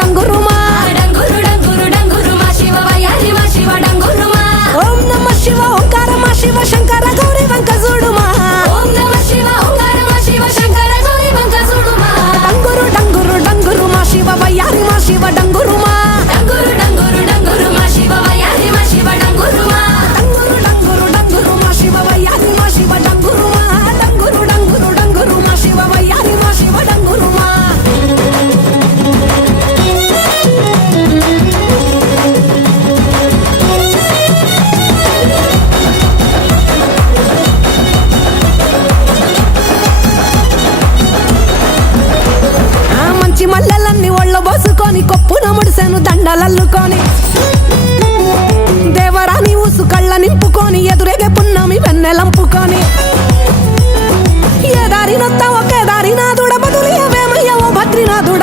డంగురుమా డంగురు డంగురు డంగురుమా శివ వయ్యారి మా శివ డంగురుమా ఓం నమ శివ ఓంకార మా శివ శంకర గౌరీ వంక చూడుమా ఓం నమ శివ ఓంకార మా శివ శంకర గౌరీ వంక చూడుమా డంగురు డంగురు డంగురు మా శివ వయ్యారి మా శివ డంగురుమా డంగురు డంగురు డంగురు మా శివ వయ్యారి మా శివ డంగురుమా డంగురు డంగురు డంగురు మా శివ వయ్యారి మా శివ డంగురుమా డంగురు డంగురు డంగురు మా శివ వయ్యారి మా శివ డంగురుమా మంచి మల్లెలన్నీ ఒళ్ళ బోసుకొని కొప్పున ముడిసెను దండలల్లుకొని దేవరాని ఊసు కళ్ళ నింపుకొని ఎదురేగే పున్నమి వెన్నెలంపుకొని ఏ దారి నొత్త ఒకే దారి నాదుడ బదులు ఏమయ్య ఓ భద్రినాథుడ